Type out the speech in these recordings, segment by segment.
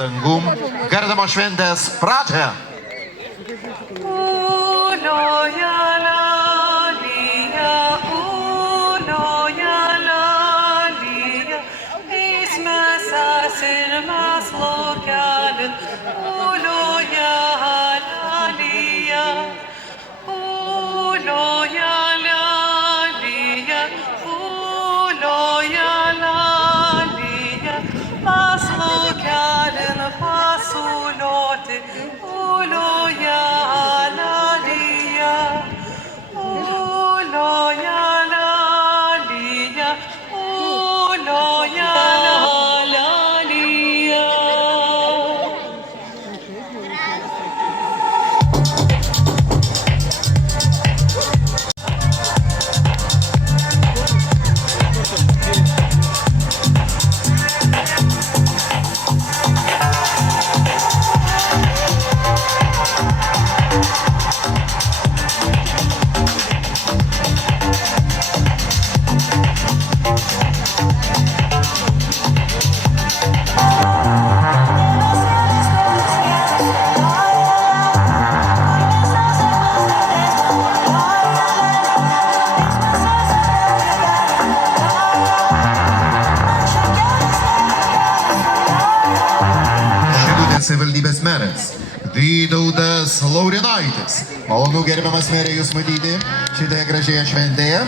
dangum Gardamo šventės pradžią. Savivaldybės meras Vytautas Laurinaitis. Malonu gerbiamas merė jūs matyti šitoje gražioje šventėje.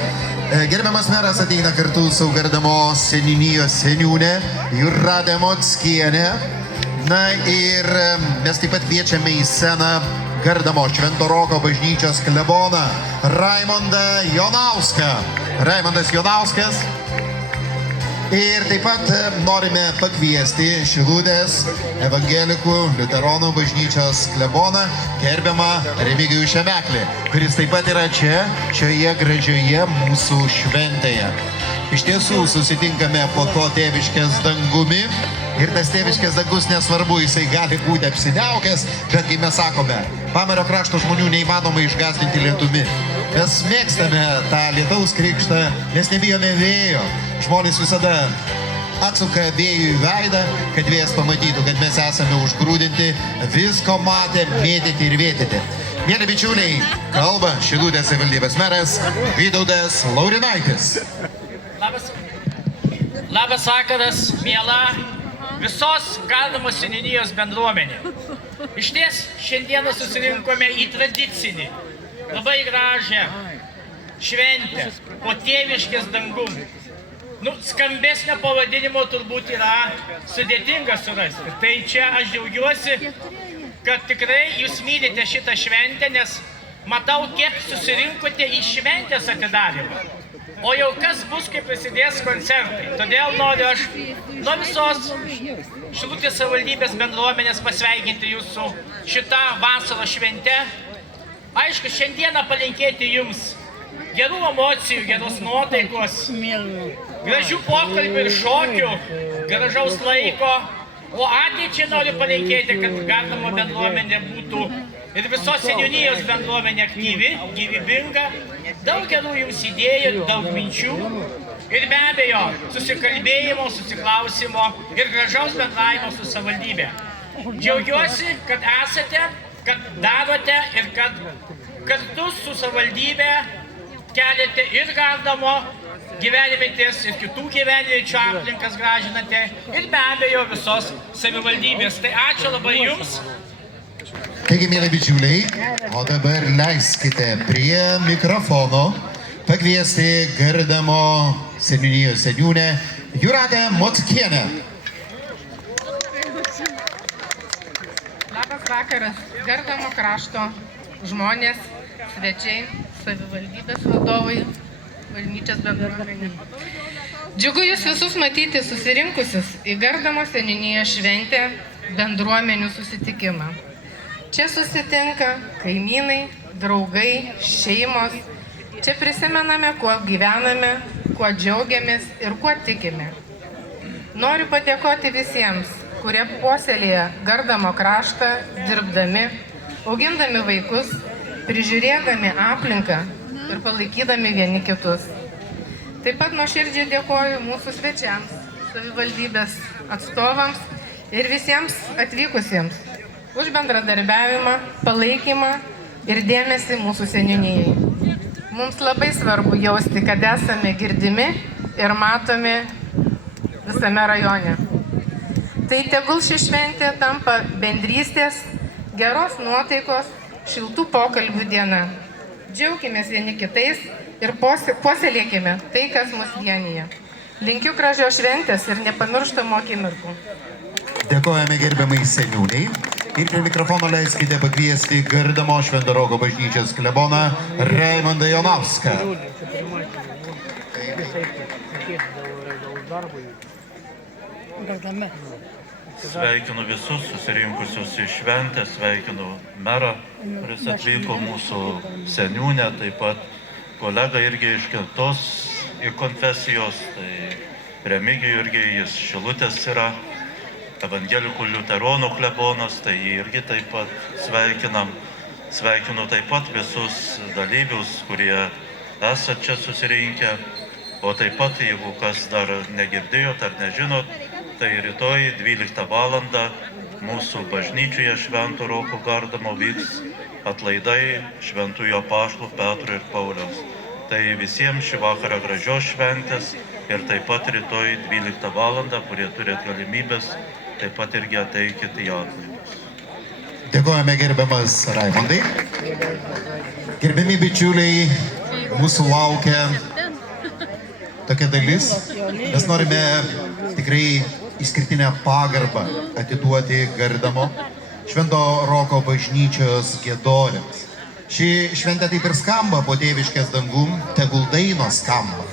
Gerbiamas meras ateina kartu su Gardamo seniūnijos seniūnė Jūratė Mockienė. Na ir mes taip pat kviečiame į sceną Gardamo Švento Roko bažnyčios kleboną Raimondą Jonauską. Raimondas Jonauskas. Ir taip pat norime pakviesti Šilutės evangelikų liuteronų bažnyčios kleboną gerbiamą Remigijų Šemeklį, kuris taip pat yra čia, šioje gražioje mūsų šventėje. Iš tiesų susitinkame po to tėviškės dangumi ir tas tėviškės dangus nesvarbu, jisai gali būti apsidaukęs, bet kaip mes sakome, Pamario krašto žmonių neįmanoma išgąsdinti lietumi. Mes mėgstame tą lietaus krikštą, mes nebijome vėjo. Žmonės visada atsuka vėjų į veidą, kad vėjas pamatytų, kad mes esame užgrūdinti, visko matę, mėtyti ir vėtyti. Mėly bičiuliai, kalba Šilutės savivaldybės meras Vytautas Laurinaitis. Labas vakaras, miela visos Gardamo seniūnijos bendruomenė. Išties, šiandieną susirinkome į tradicinį, labai gražią šventę po tėviškės dangum. Skambesnio pavadinimo turbūt yra sudėtinga surasti. Tai čia aš džiaugiuosi, kad tikrai jūs mylite šitą šventę, nes matau, kiek susirinkote į šventės atidarimą. O jau kas bus, kai prasidės koncertai. Todėl noriu aš nuo visos Šilutės savivaldybės bendruomenės pasveikinti jūsų šitą vasaros šventę. Aišku, šiandieną palinkėti jums gerų emocijų, geros nuotaikos, gražių pokalbių ir šokių, gražaus laiko. O ateičiai noriu palinkėti, kad Gardamo bendruomenė būtų ir visos seniūnijos bendruomenė aktyvi, gyvybinga, daug gerų jums idėjų, daug minčių ir be abejo susikalbėjimo, susiklausimo ir gražaus bendravimo su savivaldybė. Džiaugiuosi, kad esate, kad darote ir kad kartu su savivaldybė keliate ir Gardamo gyvenvietės ir kitų gyvenviečių aplinkas gražinate ir be abejo visos savivaldybės. Tai ačiū labai jums. Taigi, mėly bičiuliai, o dabar leiskite prie mikrofono pakviesti Gardamo seniūnijos seniūnę Jūratę Mockienę. Labas vakaras, Gardamo krašto žmonės, svečiai, savivaldybės vadovai, bažnyčios bendruomenė. Džiugu jūs visus matyti susirinkusius į Gardamo seniūnijos šventę bendruomenių susitikimą. Čia susitinka kaimynai, draugai, šeimos. Čia prisimename, kuo gyvename, kuo džiaugiamės ir kuo tikime. Noriu padėkoti visiems, kurie puoselėja Gardamo kraštą, dirbdami, augindami vaikus, prižiūrėdami aplinką ir palaikydami vieni kitus. Taip pat nuoširdžiai dėkoju mūsų svečiams, savivaldybės atstovams ir visiems atvykusiems už bendradarbiavimą, palaikymą ir dėmesį mūsų seniūnijai. Mums labai svarbu jausti, kad esame girdimi ir matomi visame rajone. Tai tegul ši šventė tampa bendrystės, geros nuotaikos, šiltų pokalbių diena. Džiaukimės vieni kitais ir puoselėkime tai, kas mus vienyje. Linkiu gražios šventės ir nepamirštamų akimirkų. Dėkojame gerbiamai seniūniai. Ir prie mikrofono leiskite pakviesti Gardamo Švento Roko bažnyčios kleboną Raimondą Jonauską. Sveikinu visus susirinkusius į šventę, sveikinu merą, kuris atvyko, mūsų seniūnę, taip pat kolega irgi iš kitos konfesijos, tai Remigijų irgi jis Šilutės yra, evangelikų liuteronų klebonas, tai jį irgi taip pat sveikinam. Sveikinu taip pat visus dalyvius, kurie esat čia susirinkę, o taip pat, jeigu kas dar negirdėjot ar nežinot, tai rytoj 12 valandą mūsų bažnyčioje Švento Roko Gardamo vyks atlaidai Šventųjų apaštalų Petro ir Pauliaus. Tai visiems šį vakarą gražios šventės ir taip pat rytoj 12 valandą, kurie turėt galimybės, taip pat irgi ateikit į atlaidus. Dėkojame gerbiamas Raimondai. Gerbiami bičiuliai, mūsų laukia tokia dalis. Mes norime tikrai išskirtinę pagarbą atiduoti Gardamo Švento Roko bažnyčios giedoriams. Ši šventė taip ir skamba po tėviškės dangum, tegul dainos skamba.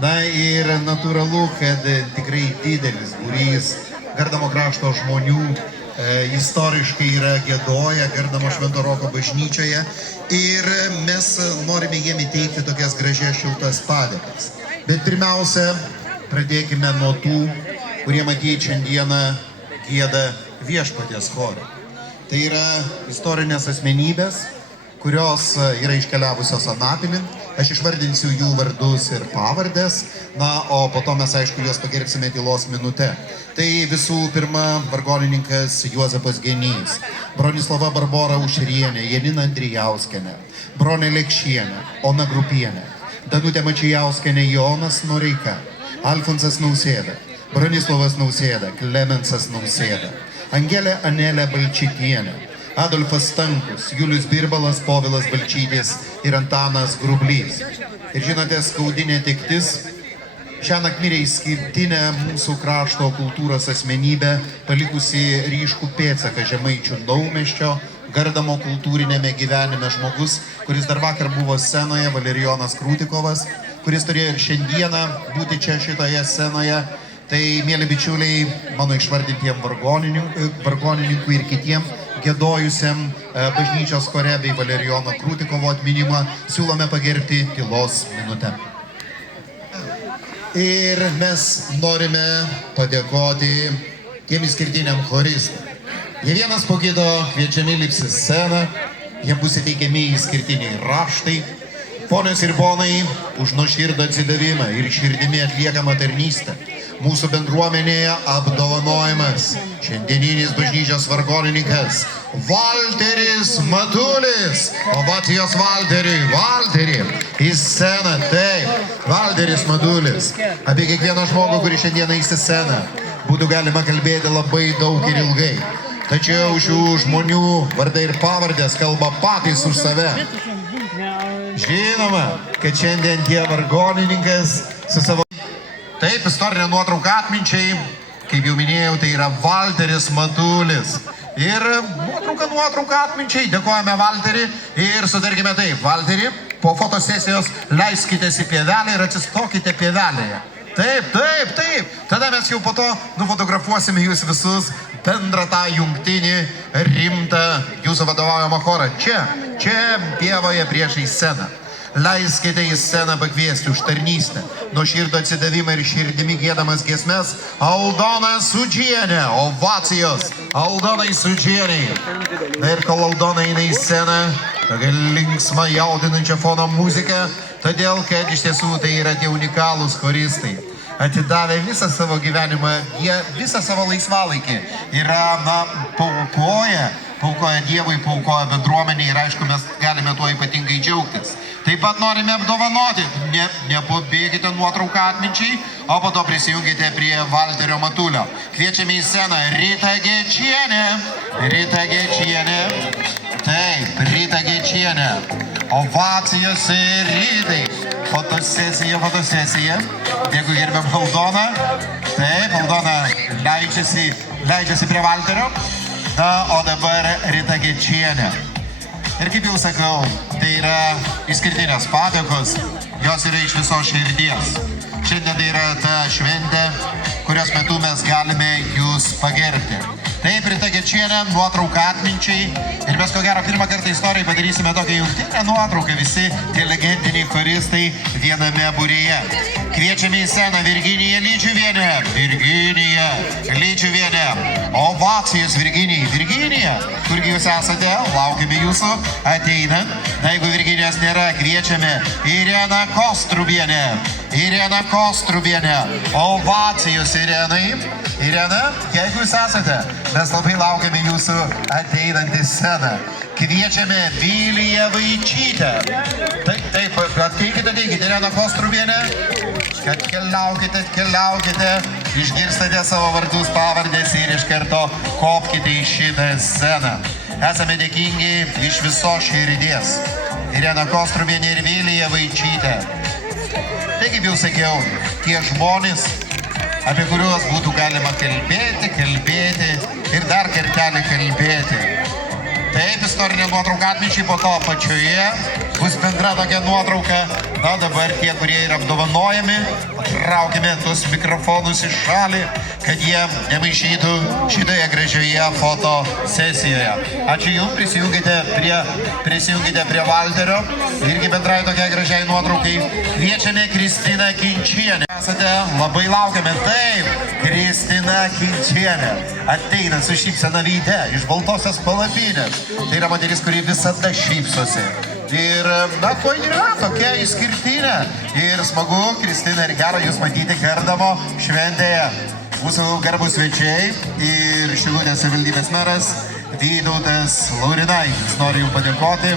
Na ir natūralu, kad tikrai didelis būrys Gardamo krašto žmonių istoriškai yra giedoję Gardamo Švento Roko bažnyčioje ir mes norime jiem įteikti tokias gražias šiltas padėkas. Bet pirmiausia, pradėkime nuo tų, kurie matyt šiandieną gieda Viešpaties chorą. Tai yra istorinės asmenybės, kurios yra iškeliavusios anapilin. Aš išvardinsiu jų vardus ir pavardės, na, o po to mes, aišku, juos pagerbsime tylos minute. Tai visų pirma, vargonininkas Juozapas Genys, Bronislava Barbora Ušrienė, Janina Andrijauskienė, Bronė Lekšienė, Ona Grupienė, Danutė Mačijauskienė, Jonas Noreika, Alfonsas Nausėda, Bronislavas Nausėda, Klemensas Nausėda, Angelė Anelė Balčytienė, Adolfas Stankus, Julius Birbalas, Povilas Balčytis ir Antanas Grublys. Ir žinote, skaudinė tektis, šiąnakt mirė išskirtinę mūsų krašto kultūros asmenybę, palikusi ryškų pėdsaką Žemaičių Naumiesčio, Gardamo kultūrinėme gyvenime žmogus, kuris dar vakar buvo scenoje, Valerijonas Krūtikovas, kuris turėjo ir šiandieną būti čia šitoje scenoje. Tai, mėly bičiuliai, mano išvardintiem vargonininkui ir kitiem giedojusiam bažnyčios chore bei Valerijono Krūtikovo atminimą siūlome pagerbti tylos minutę. Ir mes norime padėkoti tiem išskirtiniam choristam. Jie vienas po kito kviečiami lips į sceną, jiems bus įteikiami išskirtiniai raštai. Ponios ir ponai, už nuoširdų atsidavimą ir širdimi atliekamą tarnystę mūsų bendruomenėje apdovanojimas šiandieninis bažnyčios vargonininkas Valteris Matulis. Ovacijos Valterį į sceną. Taip, Valteris Matulis. Apie kiekvieną žmogų, kurį šiandieną į sceną, būtų galima kalbėti labai daug ir ilgai. Tačiau šių žmonių vardai ir pavardės kalba patys už save. Žinoma, kad šiandien tie vargonininkas su savo... Taip, istorinė nuotrauka atminčiai, kaip jau minėjau, tai yra Valteris Matulis. Ir nuotrauka atminčiai, dėkojame Valterį ir sutarkime taip, Valterį, po fotosesijos leiskitės į pievelę ir atsistokite pievelėje. Taip, tada mes jau po to nufotografuosime jūs visus, bendrą tą jungtinį rimtą jūsų vadovaujamą chorą. Čia pievoje priešai sceną. Leiskite į sceną pakviesti už tarnystę, nuoširdų atsidavimą ir širdimi giedamas giesmes Aldona Sudžienė. Ovacijos Aldonai Sudžieniai. Na ir kol Aldona eina į sceną, tokia linksma jaudinančia fono muzika, todėl kad iš tiesų tai yra tie unikalūs choristai. atidavę visą savo gyvenimą, jie visą savo laisvalaikį yra, paukoja Dievui, paukoja bendruomenį ir aišku, mes galime tuo ypatingai džiaugtis. Taip pat norime apdovanoti, nepabėgite nuotrauką atminčiai, o po to prisijungite prie Valterio Matulio. Kviečiame į sceną Rita Gečienė. Taip, Rita Gečienė. Ovacijos ir Rytai. Fotosesija. Dėkui, gerbiam Aldona. Taip, Aldona leidžiasi prie Valterio. Na, o dabar Rita Gečienė. Ir kaip jau sakau, tai yra išskirtinės padėkos, jos yra iš visos širdies. Šiandien tai yra ta šventė, kurios metu mes galime jūs pagerbti. Taip, Rita Gečienė, nuotrauka atminčiai. Ir mes ko gero pirmą kartą istorijoje padarysime tokią jungtinę nuotrauką, visi tie legendiniai choristai viename būryje. Kviečiame į sceną Virginiją Lyčiuvienę. Ovacijos Virginijai. Virginija, kurgi jūs esate, laukiame jūsų ateinant. Na, jeigu Virginijos nėra, kviečiame Ireną Kostrubienę. Ovacijos Irenai. Irena, jeigu jūs esate, mes labai laukiame jūsų ateinant į sceną. Kviečiame Viliją Vaičytę. Taip, ateikite, Irena Kostrubienė. Kad keliaukite, išgirstate savo vardus, pavardės ir iš karto kopkite į šitą sceną. Esame dėkingi iš visos širdies. Irena Kostrubienė ir Vilija Vaičytė. Tai kaip jau sakiau, tie žmonės, apie kuriuos būtų galima kalbėti ir dar kartelį kalbėti. Taip, istorinė nuotrauka atminčiai, po to apačioje bus bendra tokia nuotrauka. Na, dabar tie, kurie yra apdovanojami, traukime tuos mikrofonus į šalį, kad jie nemaišytų šitoje gražioje fotosesijoje. Ačiū Jums, prisijungite prie Valterio, irgi bendrai tokiai gražiai nuotraukai. Kviečiame Kristiną Kinčienę. Esate, labai laukiame. Taip, Kristina Kinčienė ateina su šypsena veide iš baltosios palapinės. Tai yra moteris, kuri visada šypsosi. Ir, na, ko yra tokia išskirtinė. Ir smagu, Kristina, ir gera jūs matyti Kardamo šventėje. Mūsų garbūs svečiai ir Šilutės savivaldybės meras Vytautas Laurinaitis. Noriu jums padėkoti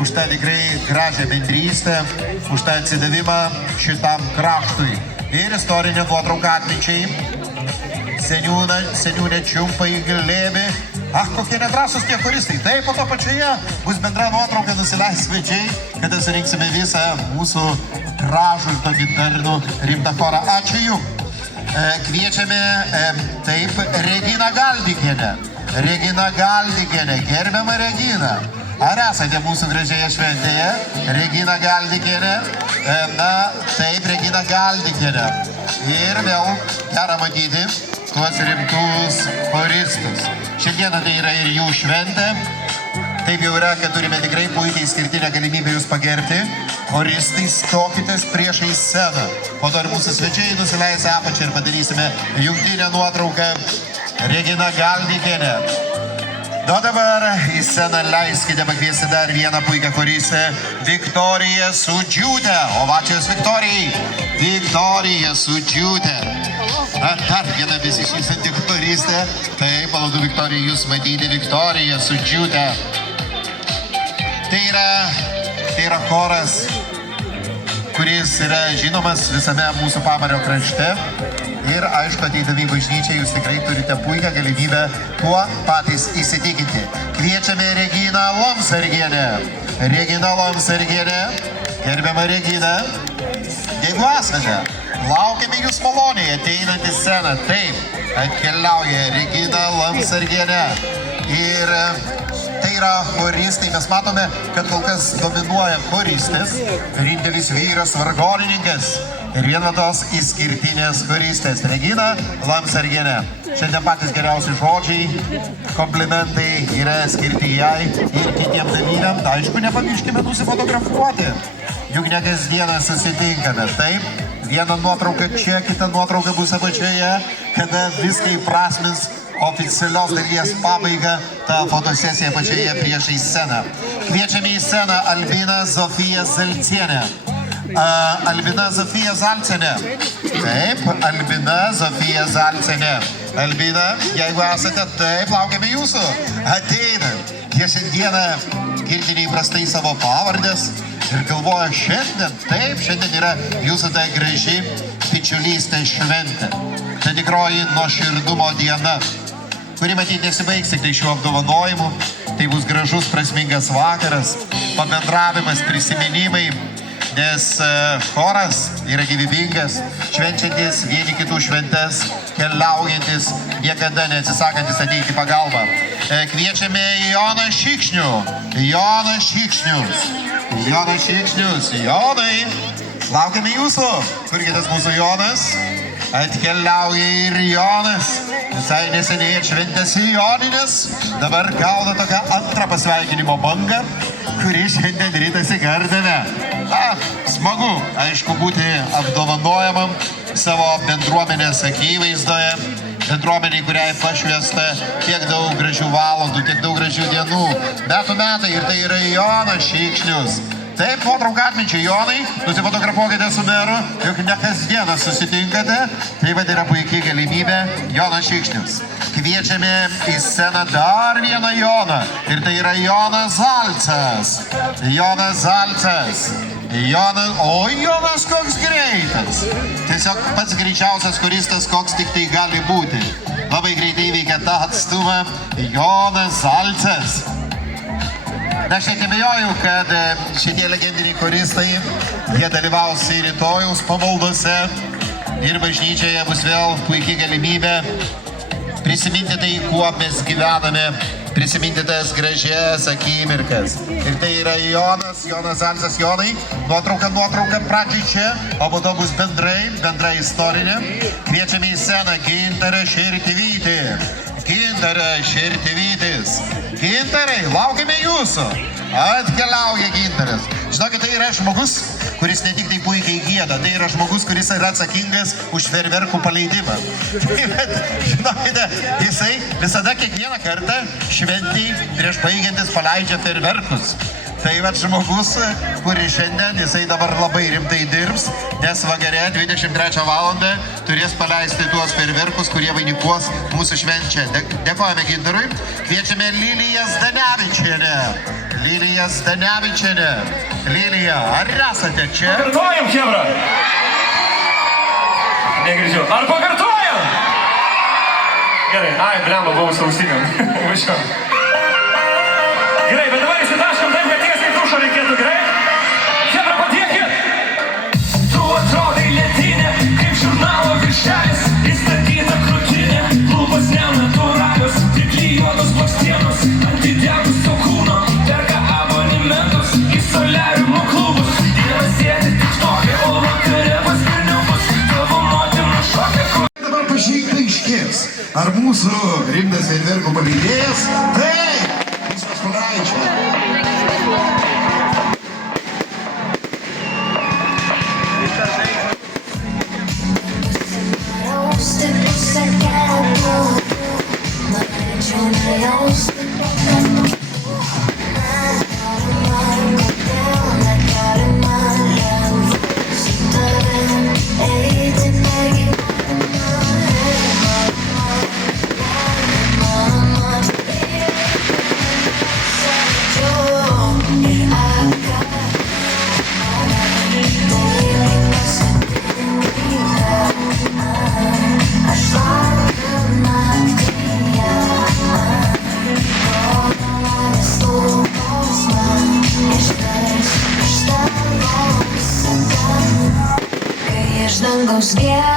už tą tikrai gražią bendrystę, už tą atsidavimą šitam kraštui. Ir istorinė nuotrauka atminčiai. Seniūnė čiumpa į glėbį. Kokie nedrąsūs tie choristai. Taip, po to pačioje bus bendra nuotrauka, nusileis svečiai, kada surinksime visą mūsų gražų ir tokį darnų rimtą chorą. Ačiū Jums. Kviečiame, taip, Reginą Galdikienę. Gerbiama Regina. Ar esate mūsų gražioje šventėje? Regina Galdikienė. Na, taip, Regina Galdikienė. Ir vėl gera matyti tuos rimtus choristus. Šiandieną tai yra ir jų šventė. Taip jau yra, kad turime tikrai puikiai skirtinę galimybę jūs pagerbti. Choristai, stokitės priešai sceną. Po to ir mūsų svečiai nusileis apačią ir padarysime jungtinę nuotrauką. Regina Galdikienė. O dabar į sceną leiskite pakviesti dar vieną puikią choristę, Viktoriją Sudžiūtę. Ovacijos Viktorijai. Viktorija Sudžiūtė. Dar viena besišypsanti choristė. Taip, malonu Viktorija jūs matyti, Viktorija Sudžiūtė. Tai yra choras, kuris yra žinomas visame mūsų Pamario krašte. Ir aišku, ateidami į bažnyčią, jūs tikrai turite puikią galimybę tuo patys įsitikinti. Kviečiame Reginą Lomsargienę. Gerbiama Regina, jeigu esate, laukiame jūs maloniai ateinant į sceną. Taip, atkeliauja Regina Lomsargienė. Ir tai yra choristai. Mes matome, kad kol kas dominuoja choristės, vienintelis vyras vargonininkas. Ir viena tos išskirtinės choristės, Regina Lomsargienė. Šiandien patys geriausi žodžiai, komplimentai yra skirti jai ir kitiem dalyviam. Aišku, nepamirškime nusifotografuoti. Juk ne kasdieną susitinkame. Taip, viena nuotrauka čia, kita nuotrauka bus apačioje, kada viską įprasmins oficialios dalies pabaiga, ta fotosesija apačioje priešai sceną. Kviečiame į sceną Albiną Zofiją Zalcienę. Albina Zofija Zalcienė. Taip, Albina Zofija Zalcenė. Albina, jeigu esate, taip, laukiame jūsų. Ateinant. Jie šiandieną girdi neįprastai savo pavardės ir galvoja šiandien, taip, šiandien yra jūsų ta graži bičiulystės šventė. Tai tikroji nuoširdumo diena, kuri matyt nesibaigs tik tai šiuo apdovanojimu. Tai bus gražus, prasmingas vakaras, pabendravimas, prisiminimai, nes choras yra gyvybingas, švenčiantis vieni kitų šventes, keliaujantis, niekada neatsisakantis ateiti pagalbą. Kviečiame Joną Šikšnių. Jonas Šikšnius. Jonas Šikšnius. Jonai, laukiame jūsų. Kurgi tas mūsų Jonas? Atkeliauja ir Jonas. Visai neseniai atšventęs Joninės. Dabar gauna tokią antrą pasveikinimo bangą, kuri šiandien rytasi Gardine. Smagu, aišku, būti apdovanojamam savo bendruomenės akivaizdoje. Bendruomeniai, kuriai pašviesta tiek daug gražių valandų, tiek daug gražių dienų. Metų metai ir tai yra Jonas Šikšnius. Taip, nuotrauką atminčiai, Jonai, nusifotografuokite su meru, juk ne kasdieną susitinkate. Tai vad yra puikiai galimybė Jonas Šikšnius. Kviečiame į sceną dar vieną Joną. Ir tai yra Jonas Zalcas. Jonas Zalcas. Jonas koks greitas. Tiesiog pats greičiausias choristas, koks tik tai gali būti. Labai greitai įveikia tą atstumą Jonas Zalcas. Na, aš nebejoju, kad šitie legendiniai choristai, jie dalyvaus ir rytojaus pamaldose ir bažnyčioje bus vėl puikiai galimybė prisiminti tai, kuo mes gyvename, prisiminti tas gražias akimirkas. Ir tai yra Jonas Zalcas. Jonai, nuotrauka pradžiai čia, o po to bus bendrai istorinė. Kviečiame į sceną Gintarą Širtyvytį. Gintaras Širtyvytis. Gintarai, laukiame jūsų. Atkeliauja Gintaras. Žinokit, tai yra žmogus, kuris ne tik tai puikiai gieda, tai yra žmogus, kuris yra atsakingas už fejerverkų paleidimą. Žinokite, jisai visada kiekvieną kartą šventį prieš baigiantis paleidžia fejerverkus. Tai vat žmogus, kuris šiandien, jisai dabar labai rimtai dirbs, nes vakare 23 valandą turės paleisti tuos fejerverkus, kurie vainikuos mūsų švenčią. Dėkojame Gintarui. Kviečiame Liliją Zdanevičienę. Lilija Zdanevičienė. Lilija, ar esate čia? Pakartojam, chebra! Negirdžiu. Ar pakartojam? Gerai, blemba, buvau sausinėm. Važiuom. Gerai, bet dabar įsitaškom taip, kad tiesiai dušo reikėtų, gerai? Chebra, padėkit! Tu atrodai ledinė, kaip žurnalo viršelis, įstatyta krūtinė, lūpos nenatūralios, tik lyjuotos blakstienos, antidegus to kūno, perka abonimentus į soliariumo klubus. Dievas sėdi tik tokia, o vakare pas berniukus, tavo motina šokia, kur... Dabar paaiškės, ar mūsų rimtas fejerverkų paleidėjas? Taip! Mūsų Špuraičio. Dangaus gėlė